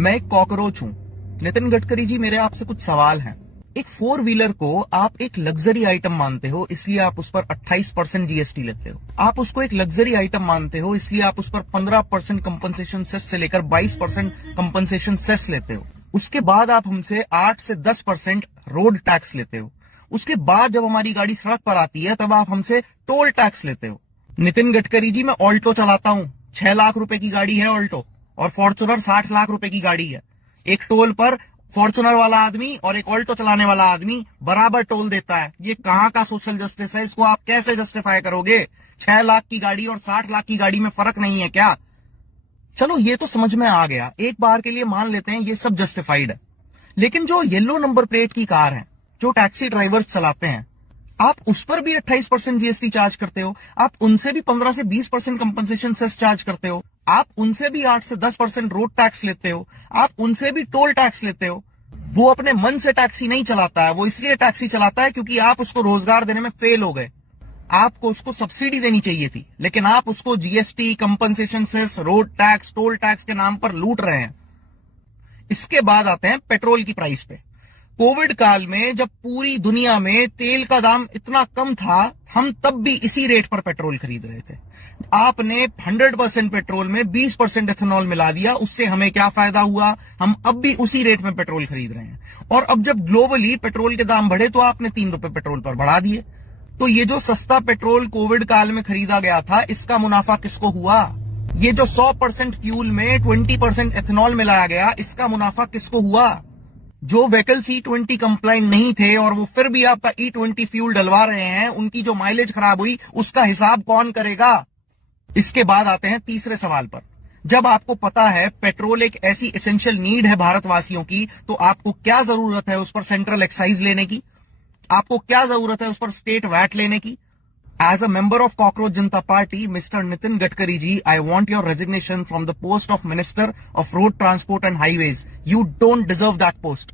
मैं एक कॉकरोच हूं। नितिन गडकरी जी, मेरे आपसे कुछ सवाल हैं। एक 4 व्हीलर को आप एक लग्जरी आइटम मानते हो, इसलिए आप उस पर 28% जीएसटी लेते हो। आप उसको एक लग्जरी आइटम मानते हो, इसलिए आप उस पर 15% कंपनसेशन सेस से लेकर 22% कंपनसेशन सेस लेते हो। उसके बाद आप हमसे 8 से 10% रोड टैक्स लेते हो। उसके बाद जब हमारी गाड़ी सड़क पर आती है तब आप हमसे टोल टैक्स लेते हो। नितिन गडकरी जी, मैं ऑल्टो चलाता हूं। 6 लाख रुपए की गाड़ी है ऑल्टो, और फॉर्च्यूनर 60 लाख रुपए की गाड़ी है। एक टोल पर फॉर्च्यूनर वाला आदमी और एक ऑल्टो चलाने वाला आदमी बराबर टोल देता है। ये कहां का सोशल जस्टिस है? इसको आप कैसे जस्टिफाई करोगे? 6 लाख की गाड़ी और 60 लाख की गाड़ी में फर्क नहीं है क्या? चलो, ये तो समझ में आ गया। एक बार के लिए मान लेते हैं ये सब जस्टिफाइड है। लेकिन जो येलो नंबर प्लेट की कार है, जो टैक्सी ड्राइवर्स चलाते हैं, आप उस पर भी 28% जीएसटी चार्ज करते हो। आप उनसे भी 15 से 20% कंपनसेशन सेस चार्ज करते हो। आप उनसे भी 8 से 10% रोड टैक्स लेते हो। आप उनसे भी टोल टैक्स लेते हो। वो अपने मन से टैक्सी नहीं चलाता है, वो इसलिए टैक्सी चलाता है क्योंकि आप उसको रोजगार देने में फेल हो गए। आपको उसको सब्सिडी देनी चाहिए थी, लेकिन आप उसको GST, compensation cess, road tax, toll tax के नाम पर लूट रहे हैं। इसके बाद आते हैं पेट्रोल की प्राइस पे। कोविड काल में जब पूरी दुनिया में तेल का दाम इतना कम था, हम तब भी इसी रेट पर पेट्रोल खरीद रहे थे। आपने 100% पेट्रोल में 20% एथेनॉल मिला दिया। उससे हमें क्या फायदा हुआ? हम अब भी उसी रेट में पेट्रोल खरीद रहे हैं। और अब जब ग्लोबली पेट्रोल के दाम बढ़े तो आपने 3 रुपए पेट्रोल पर बढ़ा दिए। तो ये जो सस्ता पेट्रोल कोविड काल में खरीदा गया था, इसका मुनाफा किसको हुआ? ये जो 100% फ्यूल में 20% एथेनॉल मिलाया गया, इसका मुनाफा किसको हुआ? जो व्हीकल्स E20 कंप्लाइंट नहीं थे और वो फिर भी आपका E20 फ्यूल डलवा रहे हैं, उनकी जो माइलेज खराब हुई, उसका हिसाब कौन करेगा? इसके बाद आते हैं तीसरे सवाल पर। जब आपको पता है पेट्रोल एक ऐसी एसेंशियल नीड है भारतवासियों की, तो आपको क्या जरूरत है उस पर सेंट्रल एक्साइज लेने की? आपको क्या जरूरत है उस पर स्टेट वैट लेने की? As a member of Cockroach Janata Party, Mr. Nitin Gadkari ji, I want your resignation from the post of Minister of Road Transport and Highways. You don't deserve that post.